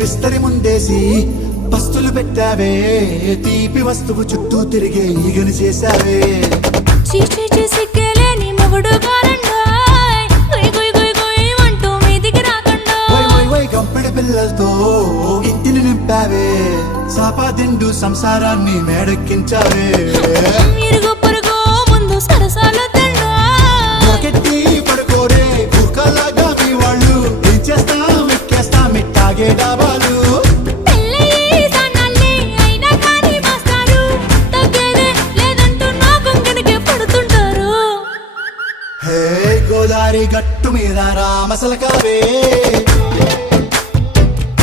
విస్తరి ముందేసి పస్తులు పెట్టావే, తీపి వస్తువు చుట్టూ తిరిగే ఈగని చేశావే. సిగ్గలేని మొగుడు అంటూ మీదికి రాకుండా గంపెడి పిల్లలతో ఇంటిని నింపావే, సాపాదిండు సంసారాన్ని మేడెక్కించావే. ఇరుగు పొరుగు ముందు సరసాలు కెట్టి పడుకోరే కుక్కలాగా మీ వాళ్ళు, ఏం చేస్తాం ఎక్కేస్తాం మిట్టాగే డాబాలు. గోదారి గట్టు మీద రామసలకావే,